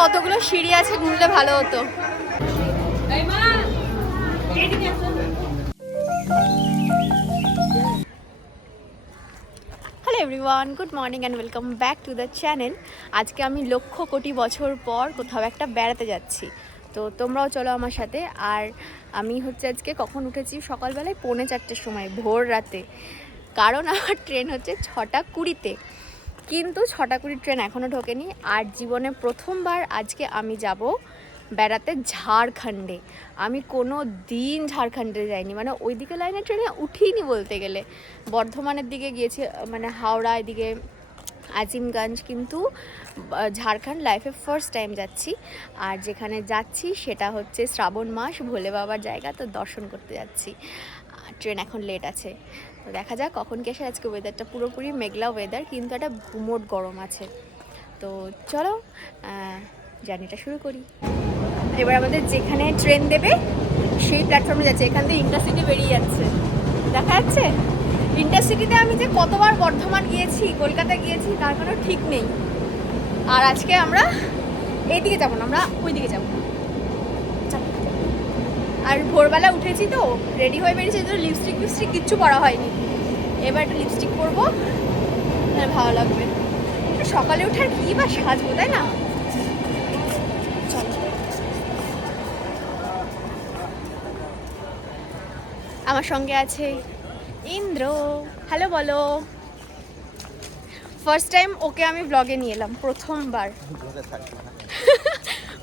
কতগুলো সিঁড়ি আছে, ঘুরলে ভালো হতো। Hello everyone, good morning and welcome back to the channel. আজকে আমি লক্ষ কোটি বছর পর কোথাও একটা বেড়াতে যাচ্ছি, তো তোমরাও চলো আমার সাথে। আর আমি হচ্ছে আজকে কখন উঠেছি, সকালবেলায় 4:45-র সময়, ভোর রাতে। কারণ আমার ট্রেন হচ্ছে 6:20-তে, কিন্তু 6:20 ট্রেন এখনও ঢোকেনি। আর জীবনে প্রথমবার আজকে আমি যাব বেড়াতে ঝাড়খণ্ডে। আমি কোনো দিন ঝাড়খণ্ডে যাইনি, মানে ওই দিকে লাইনে ট্রেনে উঠিনি বলতে গেলে। বর্ধমানের দিকে গিয়েছি, মানে হাওড়া এদিকে আজিমগঞ্জ, কিন্তু ঝাড়খণ্ড লাইফে ফার্স্ট টাইম যাচ্ছি। আর যেখানে যাচ্ছি সেটা হচ্ছে শ্রাবণ মাস, ভোলে বাবার জায়গা, তো দর্শন করতে যাচ্ছি। ট্রেন এখন লেট আছে, তো দেখা যাক কখন কি আসে। আজকে ওয়েদারটা পুরোপুরি মেঘলা ওয়েদার, কিন্তু একটা গুমোট গরম আছে। তো চলো জার্নিটা শুরু করি। এবার আমাদের যেখানে ট্রেন দেবে সেই প্ল্যাটফর্মে যাচ্ছে। এখান থেকে ইন্টারসিটি বেরিয়ে যাচ্ছে, দেখা যাচ্ছে। ইন্টারসিটিতে আমি যে কতবার বর্ধমান গিয়েছি, কলকাতা গিয়েছি, তার কোনো ঠিক নেই। আর আজকে আমরা এই দিকে যাবো না, আমরা ওই দিকে যাবো। আর ভোরবেলা উঠেছি তো, রেডি হয়ে বেরিয়েছি, তো লিপস্টিক কিচ্ছু পরা হয়নি। এবার একটু লিপস্টিক পরবো, ভালো লাগবে। সকালে উঠে আর কি বা সাজবো, তাই না? আমার সঙ্গে আছে ইন্দ্র। হ্যালো বলো। ফার্স্ট টাইম ওকে আমি ব্লগে নিয়ে এলাম, প্রথমবার।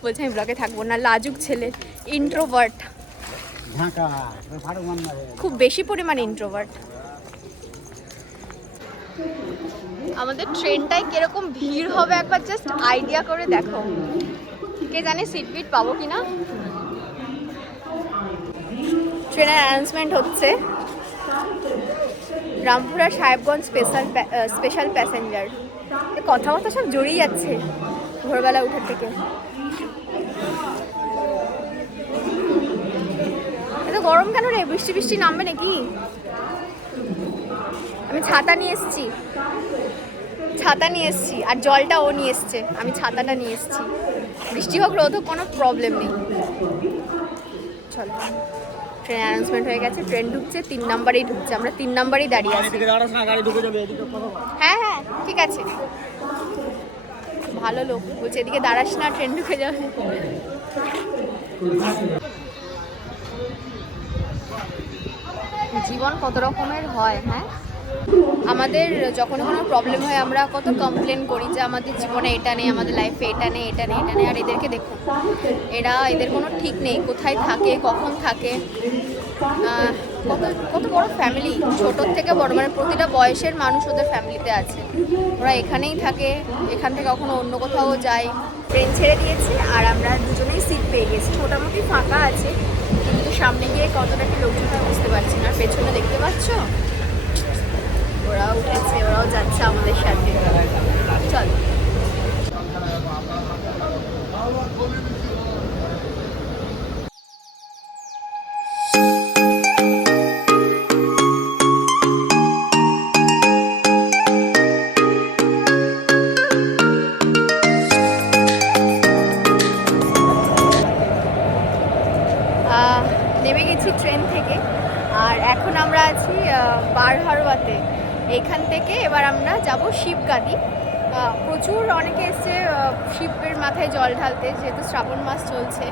বলছে আমি ব্লগে থাকবো না, লাজুক ছেলে, ইন্ট্রোভার্ট, খুব বেশি পরিমাণে ইন্ট্রোভার্ট। আমাদের ট্রেনটায় কিরকম ভিড় হবে একবার জাস্ট আইডিয়া করে দেখো। কে জানে সিট বিট পাবো কিনা। ট্রেনের অ্যানাউন্সমেন্ট হচ্ছে, রামপুরা সাহেবগঞ্জ স্পেশাল প্যাসেঞ্জার। কথা সব জড়িয়ে যাচ্ছে ভোরবেলা উঠার থেকে। এত গরম কেন রে? বৃষ্টি নামবে নাকি? আমি ছাতা নিয়ে এসেছি, আর জলটা ও নিয়ে এসছে, আমি ছাতাটা নিয়ে এসেছি। বৃষ্টি হোক রোদ হোক, কোনো প্রবলেম নেই। চলো, ট্রেন অ্যানাউন্সমেন্ট হয়ে গেছে, ট্রেন ঢুকছে, 3 নাম্বারেই ঢুকছে। আমরা 3 নাম্বারেই দাঁড়িয়ে আছি। হ্যাঁ হ্যাঁ ঠিক আছে, ভালো লোক বলছে এদিকে দাঁড়াস না, ট্রেন ঢুকে যাবে। জীবন কত রকমের হয়। হ্যাঁ, আমাদের যখন কোনো প্রবলেম হয় আমরা কত কমপ্লেন করি যে আমাদের জীবনে এটা নেই, আমাদের লাইফে এটা নেই। আর এদেরকে দেখুন, এদের কোনো ঠিক নেই, কোথায় থাকে, কখন থাকে। কত বড় ফ্যামিলি, ছোটোর থেকে বড়, মানে প্রতিটা বয়সের মানুষ ওদের ফ্যামিলিতে আছে। ওরা এখানেই থাকে, এখান থেকে কখনো অন্য কোথাও যায়। ট্রেন ছেড়ে দিয়েছে আর আমরা দুজনেই সিট পেয়ে গেছি, মোটামুটি ফাঁকা আছে। কিন্তু সামনে গিয়ে কতটা কি লোকজন হয় বুঝতে পারছি না। আর পেছনে দেখতে পাচ্ছ, ওরাও উঠেছে, ওরাও যাচ্ছে আমাদের সাথে। চল। নেমে গেছি ট্রেন থেকে, আর এখন আমরা আছি বারহারোয়াতে। এখান থেকে এবার আমরা যাব শিবগাদি। প্রচুর অনেকে এসছে শিবের মাথায় জল ঢালতে, যেহেতু শ্রাবণ মাস চলছে।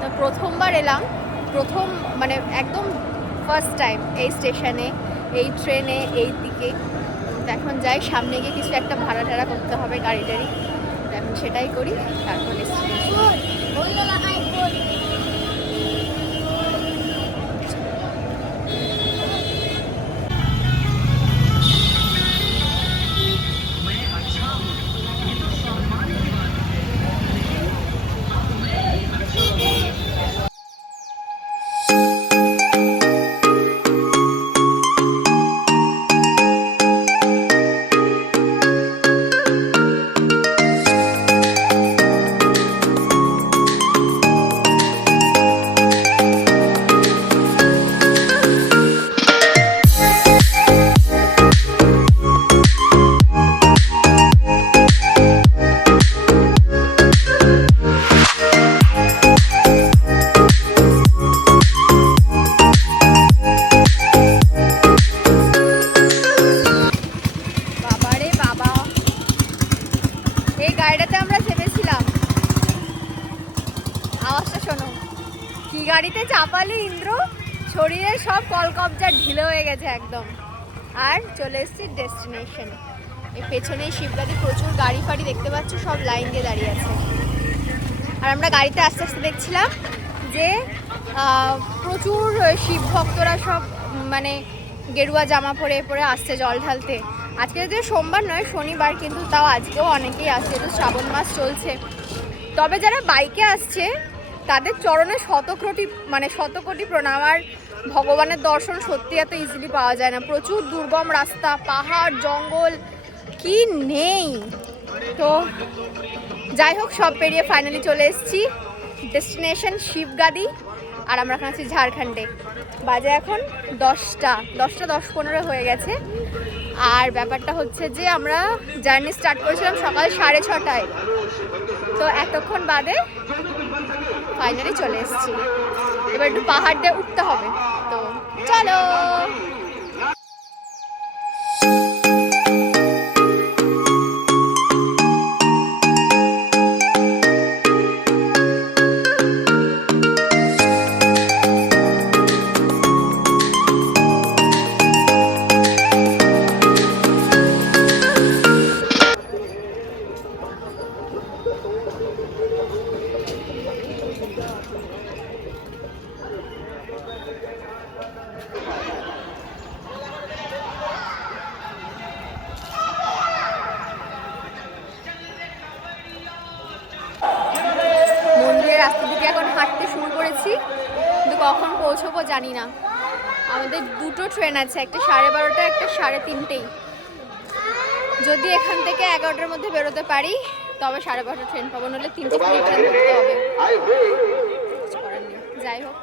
তো প্রথমবার এলাম, মানে একদম ফার্স্ট টাইম এই স্টেশনে, এই ট্রেনে, এই দিকে। এখন যাই, সামনে গিয়ে কিছু একটা ভাড়া টাড়া করতে হবে, গাড়ি টাড়ি। এখন সেটাই করি, তারপর গাড়িতে চাপালে ইন্দ্র শরীরে সব কলকবজা ঢিলে হয়ে গেছে একদম। আর চলে এসেছি ডেস্টিনেশন। এই পেছনে শিবগাড়ি প্রচুর গাড়ি ফাড়ি দেখতে পাচ্ছ, সব লাইন দিয়ে দাঁড়িয়ে আছে। আর আমরা গাড়িতে আস্তে আস্তে দেখছিলাম যে প্রচুর শিব ভক্তরা সব মানে গেরুয়া জামা পরে পরে আসছে জল ঢালতে। আজকে যদি সোমবার নয় শনিবার, কিন্তু তাও আজকেও অনেকেই আসছে, তো শ্রাবণ মাস চলছে। তবে যারা বাইকে আসছে তাদের চরণে শতকোটি প্রণাম। আর ভগবানের দর্শন সত্যি এত ইজিলি পাওয়া যায় না, প্রচুর দুর্গম রাস্তা, পাহাড় জঙ্গল কি নেই। তো যাই হোক, সব পেরিয়ে ফাইনালি চলে এসেছি ডেস্টিনেশন শিবগাদি। আর আমরা এখন আছি ঝাড়খণ্ডে। বাজে এখন 10:15 হয়ে গেছে। আর ব্যাপারটা হচ্ছে যে আমরা জার্নি স্টার্ট করেছিলাম সকাল 6:30টায়, তো এতক্ষণ বাদে ফাইনালি চলে এসেছি। এবার একটু পাহাড় দিয়ে উঠতে হবে, তো চলো। রাস্তা দিকে এখন হাঁটতে শুরু করেছি, কিন্তু কখন পৌঁছবো জানি না। আমাদের দুটো ট্রেন আছে, একটা 12:30, একটা 3:30। যদি এখান থেকে 11টার মধ্যে বেরোতে পারি তবে 12:30 ট্রেন পাবো, নাহলে 3টে ট্রেন ধরতে হবে। যাই হোক,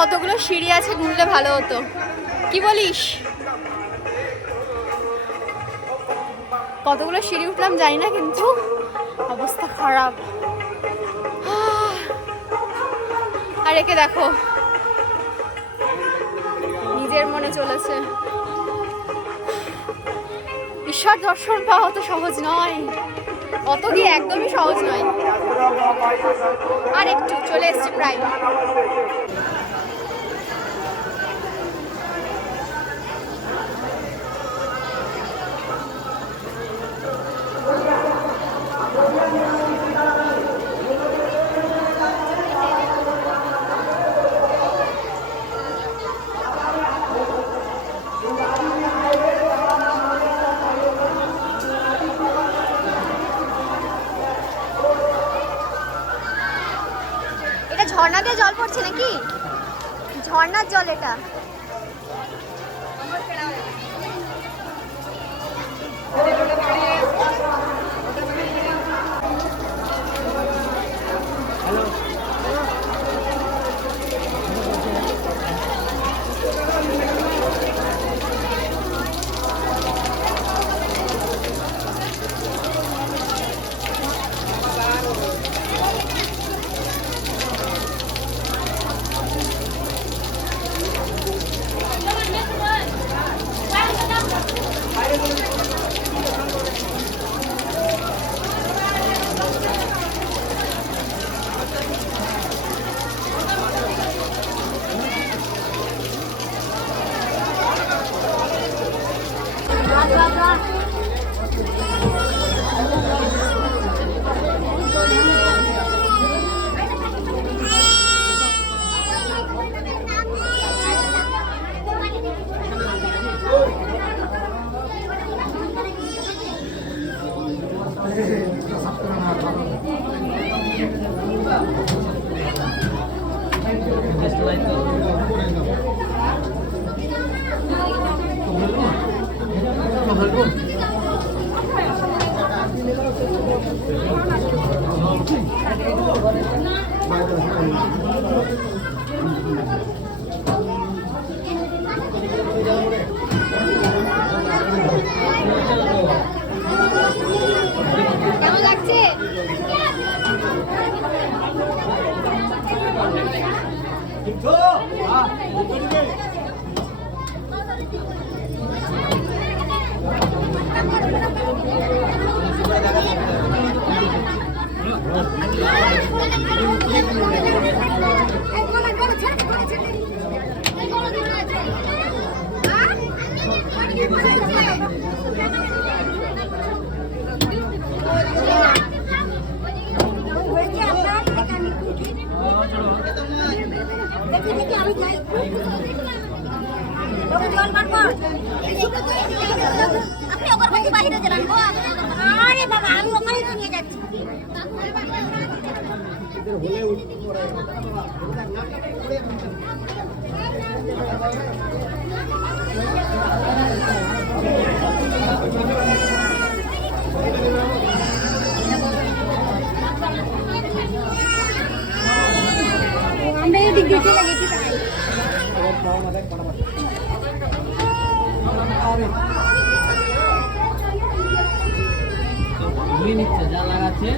কতগুলো সিঁড়ি আছে, ঘুরলে ভালো হতো, কি বলিস? কতগুলো সিঁড়ি উঠলাম জানি না, কিন্তু অবস্থা খারাপ। আর একে দেখো, নিজের মনে চলেছে। ঈশ্বর দর্শন পাওয়া অত সহজ নয়, অত দিয়ে একদমই সহজ নয়। আর একটু চলে এসছি প্রায়। ঝর্ণা দিয়ে জল পড়ছে নাকি? ঝর্ণার জল এটা। কেমন লাগছে? আপনি অগরবাতি বাইরে জ্বালান গো। আরে বাবা আমি ওখানে তো নিয়ে যাচ্ছি। আমরা এদিক দিয়ে চলে গেছি তাই। নিচ্ছে যা লাগাচ্ছে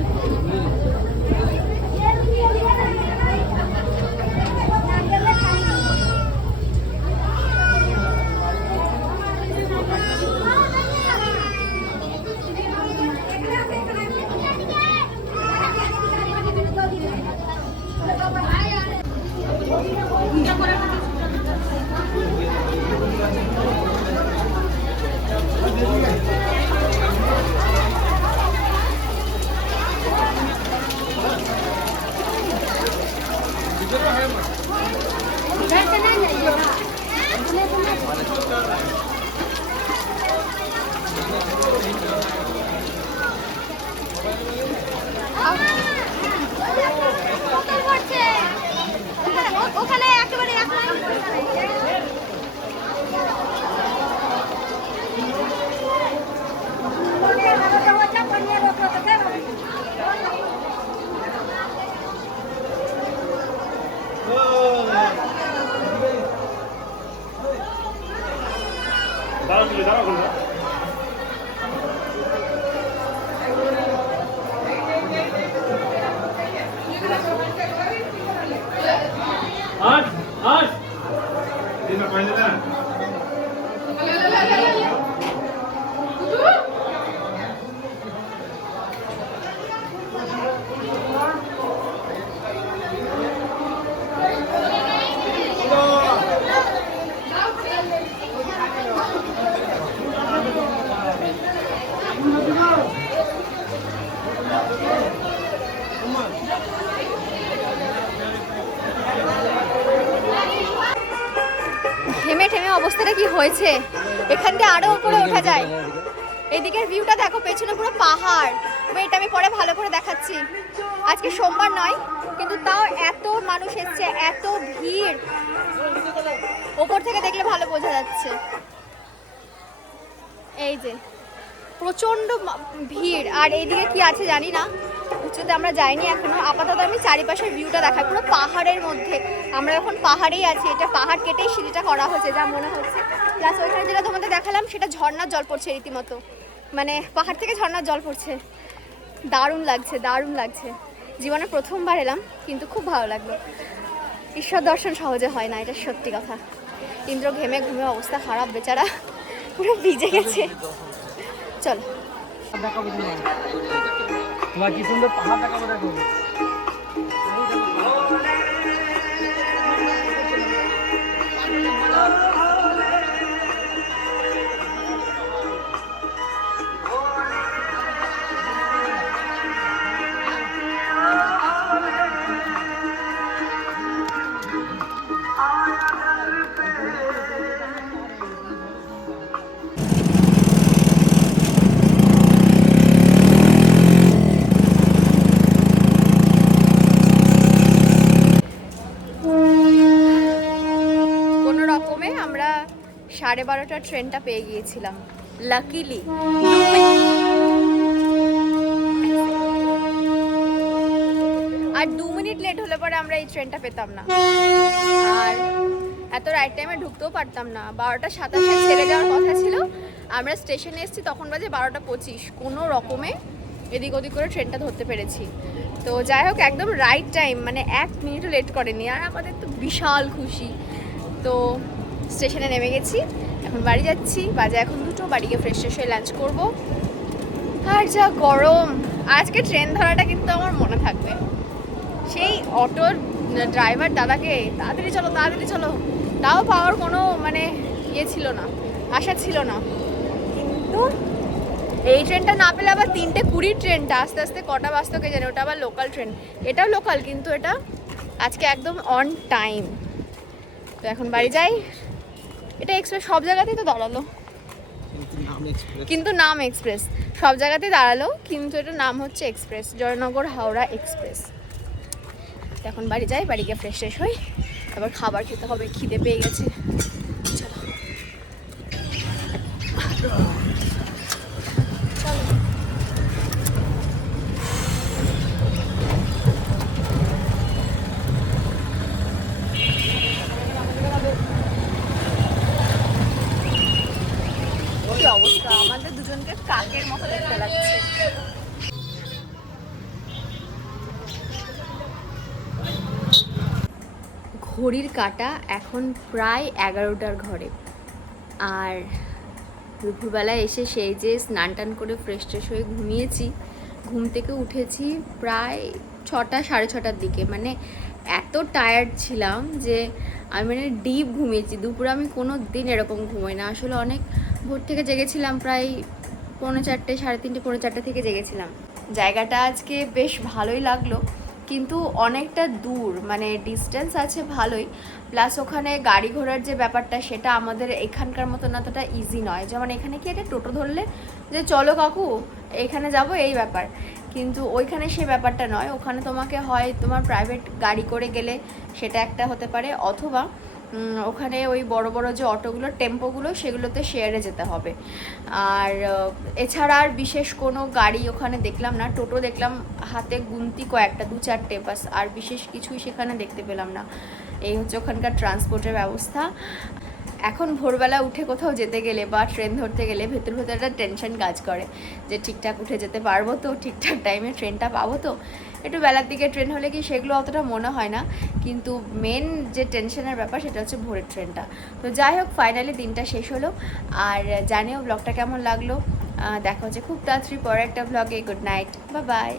ওখানে একেবারে থেমে থেমে অবস্থাটা কি হয়েছে। এখান থেকে আরো উপরে ওঠা যায়। এদিকের ভিউটা দেখো, পেছনে পুরো পাহাড়। এটা আমি পরে ভালো করে দেখাচ্ছি। আজকে সোমবার নয়, কিন্তু তাও এত মানুষ এসছে, এত ভিড়। ওপর থেকে দেখলে ভালো বোঝা যাচ্ছে। এই যে প্রচন্ড ভিড়। আর এইদিকে কি আছে জানি না, উঁচুতে আমরা যাইনি এখনো। আপাতত আমি চারিপাশের ভিউটা দেখাই, পুরো পাহাড়ের মধ্যে। আমরা এখন পাহাড়েই আছি। এটা পাহাড় কেটেই সিঁড়িটা করা হয়েছে যা মনে হচ্ছে। প্লাস ওইখানে যেটা তোমাদের দেখালাম সেটা ঝর্ণার জল পড়ছে রীতিমতো, মানে পাহাড় থেকে ঝর্ণার জল পড়ছে। দারুণ লাগছে, দারুণ লাগছে। জীবনে প্রথমবার এলাম, কিন্তু খুব ভালো লাগলো। ঈশ্বর দর্শন সহজে হয় না, এটা সত্যি কথা। ইন্দ্র ঘেমে ঘুমে অবস্থা খারাপ, বেচারা পুরো ভিজে গেছে। চলো তোমার কি সুন্দর পাহাড় দেখাবো। দেখো আমরা 12:30 ট্রেনটা পেয়ে গিয়েছিলাম লাকিলি। আর 2 মিনিট লেট হলে পরে আমরা এই ট্রেনটা পেতাম না, আর এত রাইট টাইমে ঢুকতেও পারতাম না। 12:27 ছেড়ে যাওয়ার কথা ছিল, আমরা স্টেশনে এসেছি তখন বাজে 12:25, কোনো রকমে এদিক ওদিক করে ট্রেনটা ধরতে পেরেছি। তো যাই হোক, একদম রাইট টাইম, মানে 1 মিনিটও লেট করেনি, আর আমাদের তো বিশাল খুশি। তো স্টেশনে নেমে গেছি, এখন বাড়ি যাচ্ছি, বাজে এখন 2টো, বাড়ি গিয়ে ফ্রেশ হয়ে লাঞ্চ করব। আর যা গরম, আজকে ট্রেন ধরাটা কিন্তু আমার মনে থাকবে। সেই অটোর ড্রাইভার দাদাকে তাড়াতাড়ি চলো তাড়াতাড়ি চলো, তাও পাওয়ার কোনো মানে ইয়ে ছিল না, আশা ছিল না। কিন্তু এই ট্রেনটা না পেলে আবার 3:20 ট্রেনটা আস্তে আস্তে কটা বাজতো কে জানে, ওটা আবার লোকাল ট্রেন, এটাও লোকাল কিন্তু এটা আজকে একদম অন টাইম। তো এখন বাড়ি যাই। এটা এক্সপ্রেস সব জায়গাতেই তো দাঁড়ালো, কিন্তু নাম এক্সপ্রেস, সব জায়গাতেই দাঁড়ালো কিন্তু এটা নাম হচ্ছে এক্সপ্রেস, জয়নগর হাওড়া এক্সপ্রেস। তো এখন বাড়ি যাই, বাড়ি গিয়ে ফ্রেশ ট্রেশ হই, তারপর খাবার খেতে হবে, খিদে পেয়ে গেছে। চলো কি অবস্থা, আমাদের দুজনকে কাকের মতো দেখতে লাগছে। ঘড়ির কাঁটা এখন প্রায় 11টার ঘরে, আর দুপুরবেলায় এসে সেই যে স্নান টান করে ফ্রেশ ট্রেশ হয়ে ঘুমিয়েছি, ঘুম থেকে উঠেছি প্রায় 6টা 6:30টার দিকে। মানে এত টায়ার্ড ছিলাম যে আমি মানে ডিপ ঘুমিয়েছি। দুপুরে আমি কোনো দিন এরকম ঘুমোই না, আসলে অনেক ভোর থেকে জেগেছিলাম, প্রায় 3:45 3:30 4:30 থেকে জেগেছিলাম। জায়গাটা আজকে বেশ ভালোই লাগলো, কিন্তু অনেকটা দূর, মানে ডিস্টেন্স আছে ভালোই, প্লাস ওখানে গাড়ি ঘোড়ার যে ব্যাপারটা সেটা আমাদের এখানকার মতন এতটা ইজি নয়। যেমন এখানে কি একটা টোটো ধরলে যে চলো কাকু এখানে যাব এই ব্যাপার, কিন্তু ওইখানে সে ব্যাপারটা নয়। ওখানে তোমাকে হয় তোমার প্রাইভেট গাড়ি করে গেলে সেটা একটা হতে পারে, অথবা ওখানে ওই বড় বড় যে অটোগুলো টেম্পোগুলো সেগুলোতে শেয়ারে যেতে হবে। আর এছাড়া আর বিশেষ কোনো গাড়ি ওখানে দেখলাম না, টোটো দেখলাম হাতে গুনতি কয়েকটা, 2-4টে বাস, আর বিশেষ কিছুই সেখানে দেখতে পেলাম না। এই হচ্ছে ওখানকার ট্রান্সপোর্টের ব্যবস্থা। এখন ভোরবেলা উঠে কোথাও যেতে গেলে বা ট্রেন ধরতে গেলে ভেতর ভেতর একটা টেনশন কাজ করে যে ঠিকঠাক উঠে যেতে পারবো তো, ঠিকঠাক টাইমে ট্রেনটা পাবো তো। একটু বেলার দিকে ট্রেন হলে কি সেগুলো অতটা মনে হয় না, কিন্তু মেন যে টেনশনের ব্যাপার সেটা হচ্ছে ভোরের ট্রেনটা। তো যাই হোক, ফাইনালি দিনটা শেষ হলো। আর জানিও ব্লগটা কেমন লাগলো। দেখা হচ্ছে খুব তাড়াতাড়ি পরে একটা ব্লগে। Good night, bye bye.